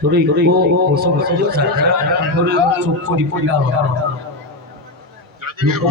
થોડી ઓછો બસો સાધરા થોડી સુપો ડીપો લાવો લોકો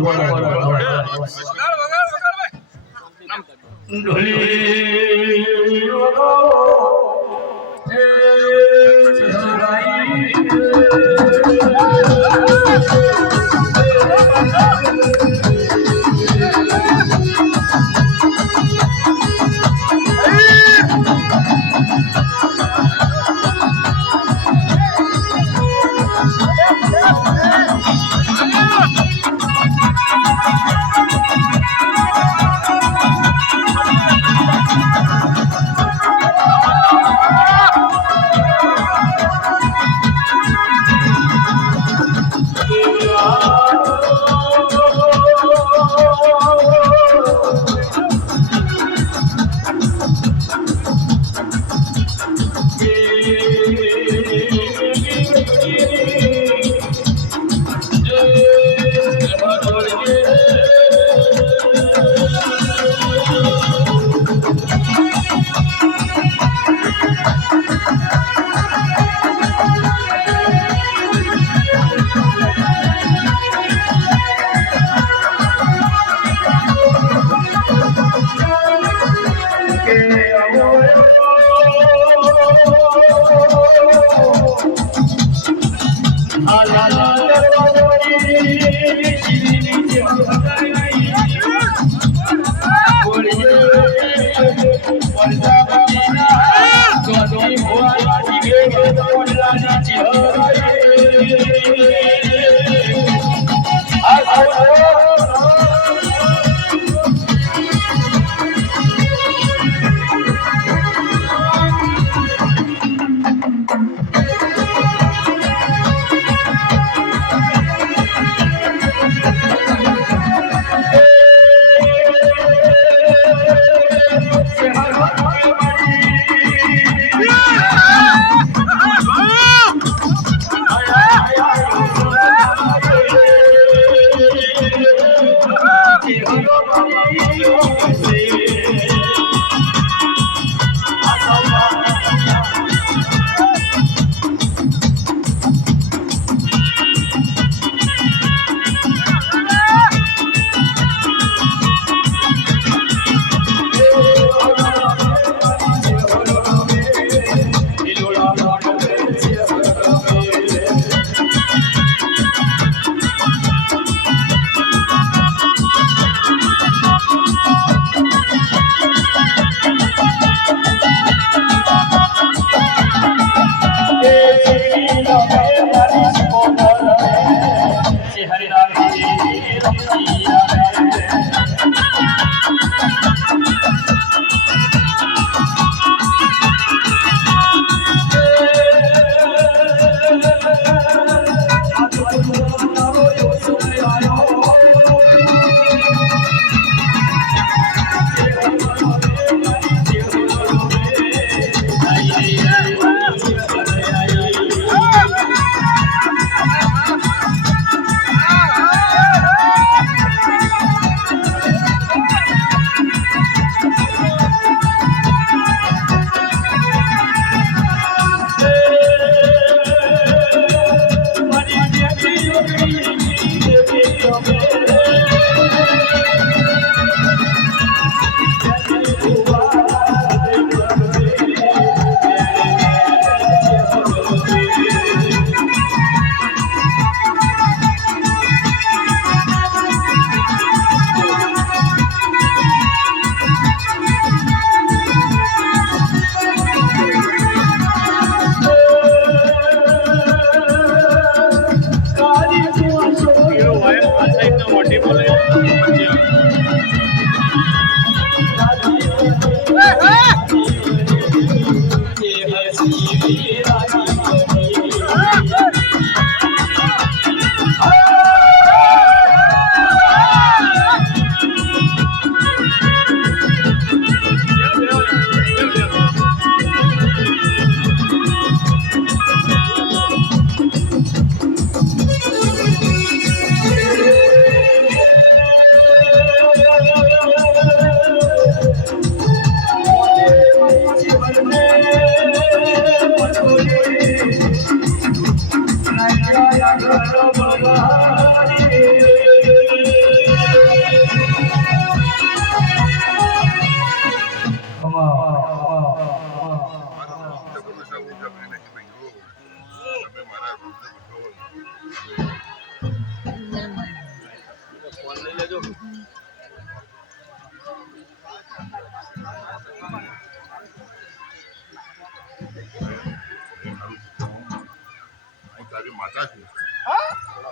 માતા છું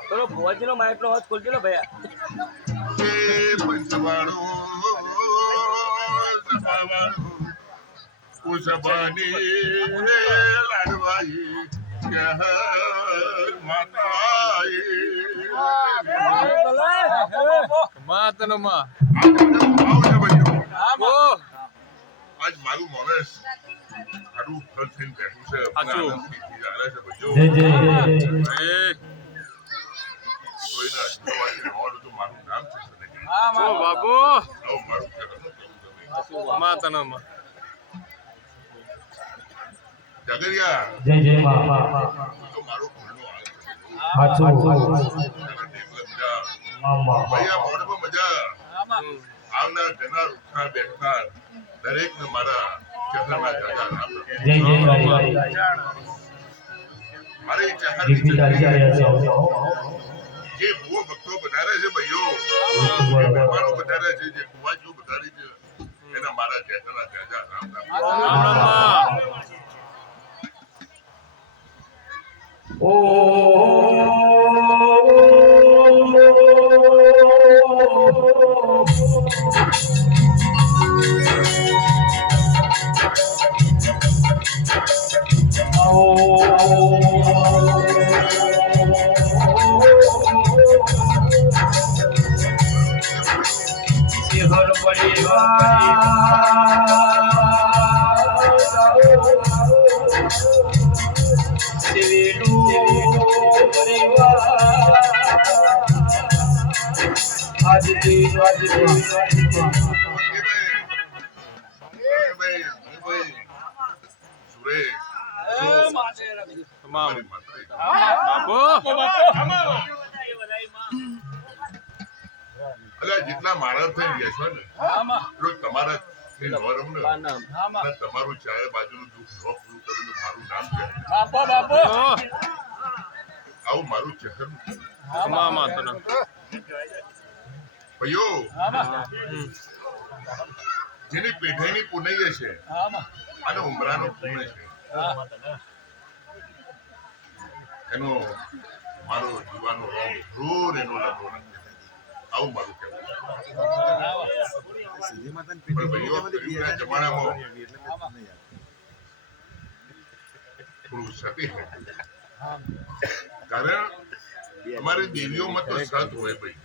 ચલો ભુવાજીનો માઇકનો હાથ ખોલજો ને ભૈયા. એ પંચવાળો સભાવાળો કુસબાની લાડવાઈ માતાએ માતનો માં આજ મારું માણસ આડું ફળ થઈને બેઠું છે સાચું. જય જય કોઈના અજમાવાથી રહેવાનું તો મારું નામ છે સનેગી. ઓ બાપુ આવું મારું જગતનું કરું તમે. માતનો માં જગરિયા જય જય માં તું તો મારો ભૂલનો હાલ છે. હાચું તને એકલા બીજા માં ભૈયા મોઢમાં મજા આવનાર જનાર ઉઠનાર બેઠનાર દરેકને મારા ચહેરાના જાજા રામ રામ. જય જય ભાઈ મારે ચહેરાની દીપી ચાલી રહ્યા છે જે ભૂવો ભક્તો વધારે છે ભાઈઓ મહેમાનો વધારે છે જે કુવાજીઓ વધારે છે એના મારા ચહેરાના જાજા રામ રામ. રામ રામ ઓ શિખર સુરેશ તમામ મારી માતા બાપુ અલ્યા જેટલા માણસ થઈ ગયા છો ને એટલું તમારા થઈ નોરમ ને અને તમારું ચારે બાજુનું દુઃખ ન પૂરું કરેલું મારું નામ છે આવું મારું ચહેરું તમામ માતનો ભાઈઓ જેની પેઢાઈની પુનૈય છે અને ઉમરાનો પુણ્ય છે એનો મારો જીવાનો રોગ જરૂર એનો લાભો નથી. આવું મારું કહેવું પણ ભાઈઓ ગરીબના જમાનામાં થોડું સતી છે કારણ અમારી દેવીઓમાં તો સત હોય ભાઈ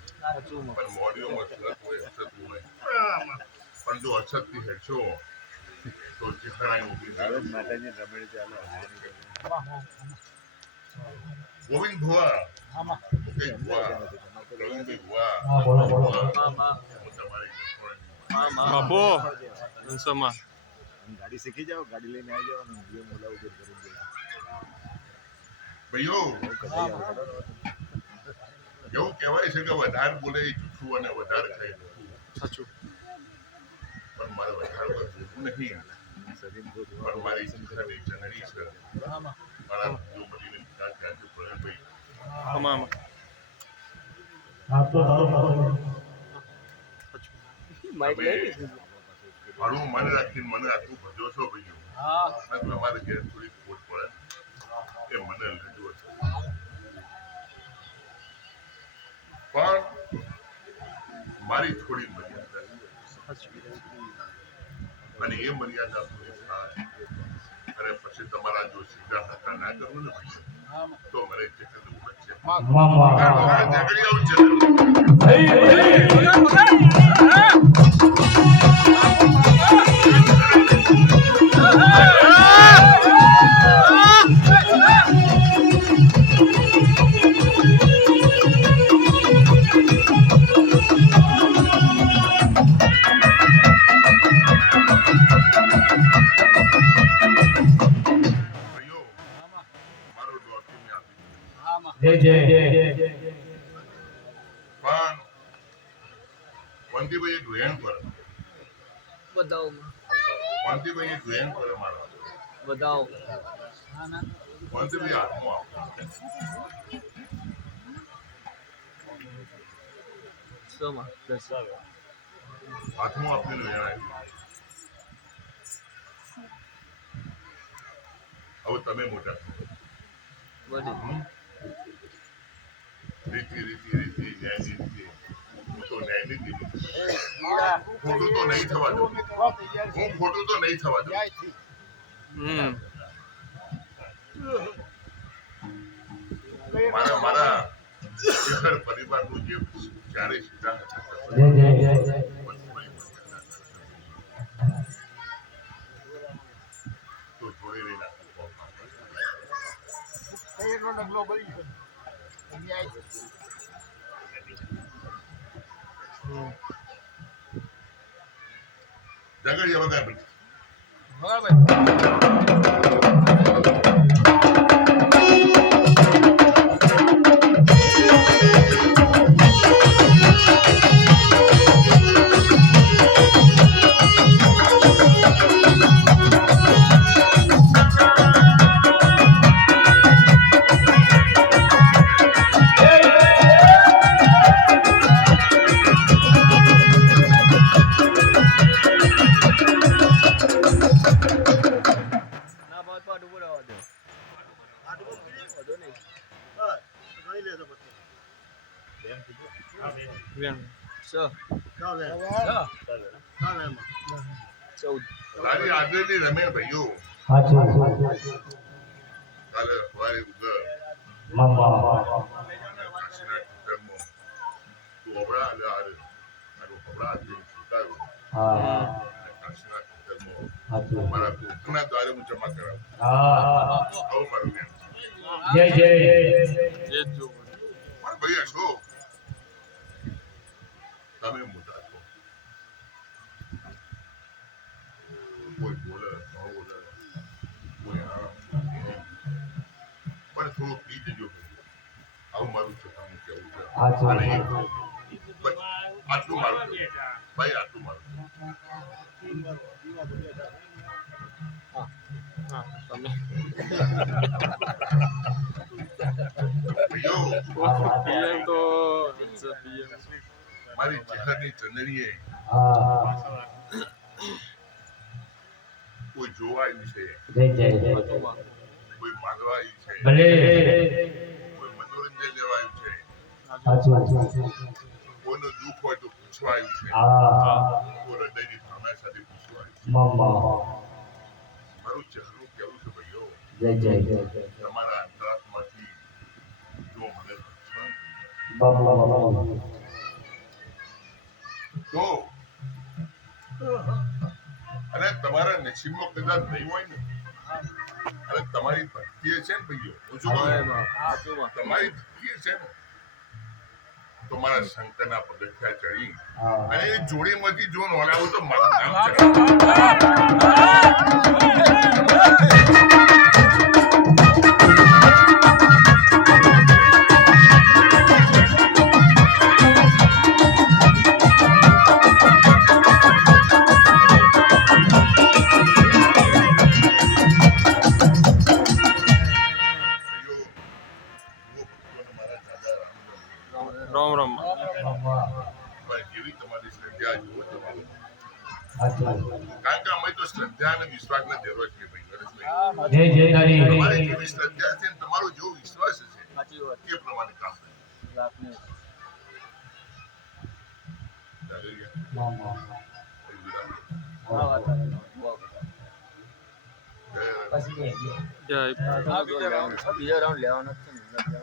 પણ મોડીઓમાં સત હોય અસત હોય પણ જો અસતથી હેઠશો તો ચહેરાઈ ઊભી થાય. ગોવિંદ ભુવા મુકેશ ભુવા રવિભાઈ ભુવા હા બોલો બોલો હું તમારી નોકરની બાપુ હંસમાં ગાડી શીખી જાઓ ગાડી લઈને આવી જાઓ અને વિડીયો મોલા ઉપર કરી દો ભાઈઓ એવું કહેવાય છે કે વધારે બોલે એ જૂઠું અને વધારે ખાય જૂઠું. સાચું પણ મારે વધારે પર જૂઠું નહીં પણ મારી ચહેરાની જનરી છે મારા જો મળીને વિકાસ થાય છે પ્રવીણભાઈ તમામ હા તો માઇક લઈ લીધું. મારું મન રાખીને મને આટલું ભજો છો ભાઈઓ અને તમારે ઘેર થોડી ખોટ પડે એ મને લજવો છે પણ મારી થોડી મર્યાદા છે. અને એ મર્યાદા પૂરી થાય અને પછી તમારા જો સીધા ધક્કા ના કરું ને ભાઈઓ તો મને ચક્કર ઉડે છે. માં મારે ઝઘડિયાઓ છે ભાઈઓ મારો ડોક્ટર મેં આપી દીધો. જય જય પણ વંતીભાઈ ધોયણ પર બતાવો વંતીભાઈ ધોયણ પર મારા બતાવો. વંતીભાઈ હાથમાં શોમાં? હાથમાં આપેલું જણાય. હવે તમે મોટા વડીલ. હમ? રીતિ ન્યાયની રીતે હું તો ન્યાયની જ રીતે ખોટું તો નહીં થવા દઉં હું ખોટું તો નહીં થવા દઉં મારા શેખર પરિવારનું જે ચારે સિદ્ધાંત તો જોડે રહી નાખું ઝઘડિયા વગર ના બાદ પાટ ઉપર આવવા દો વાંધો નહીં વેણ 14 તારી આગળની રમે ભાઈઓ કાલે સવારે ઉગર કાશીના ધર્મો તું અબડા અને આનું અબડા આજે સુતાયો કાશીના ધર્મો મારા કોકના દ્વારે હું જમા કરાવું આવું મારું જ્ઞાન છે. એ જ જોવું પણ ભાઈ અશોક તમે મોટા છો કોઈ બોલે ન બોલે કોઈ આરામ પણ થોડું પી જજો આવું મારું છોકરાનું કહેવું છે અને બસ આટલું મારું કહેવું. ભાઈ આટલું મારું કહેવું. હા તમે ભાઈઓ પીએમ તો પીએમ મારી ચહેરની ચંદનીએ કોઈ જોવા આવ્યું છે કોઈ માંગવા આવ્યું છે કોઈ મનોરંજન લેવા આવ્યું છે કોઈનું દુઃખ હોય તો પૂછવા આવ્યું છે કોઈ હૃદયની ભાવના સાથે પૂછવા આવ્યું છે મારું ચહેરું કેવું છે ભાઈઓ તમારા અંતરાત્માથી જો મને પૂછવા તો અને તમારા નસીબમાં કદાચ નહીં હોય ને અને તમારી ભક્તિ છે ને ભાઈઓ હું શું કહું તમારી ભક્તિ છે ને તો મારા શંકરના પગથિયા ચડી અને એ જોડીમાંથી જો નોલાવું તો મારું નામ રામ રામ જેવી તમારી શ્રદ્ધા જુઓ તમારું કારણ કે અમે તો શ્રદ્ધા અને વિશ્વાસના જરૂર છે ભાઈ તમારી જેવી શ્રદ્ધા છે ને તમારો જેવો વિશ્વાસ છે સાચી વાત એ પ્રમાણે કામ કરે. રાખને જાગરિયા. હા વાત સાચી. બહુ જય જય બીજો રાઉન્ડ લેવાનો જ છે ને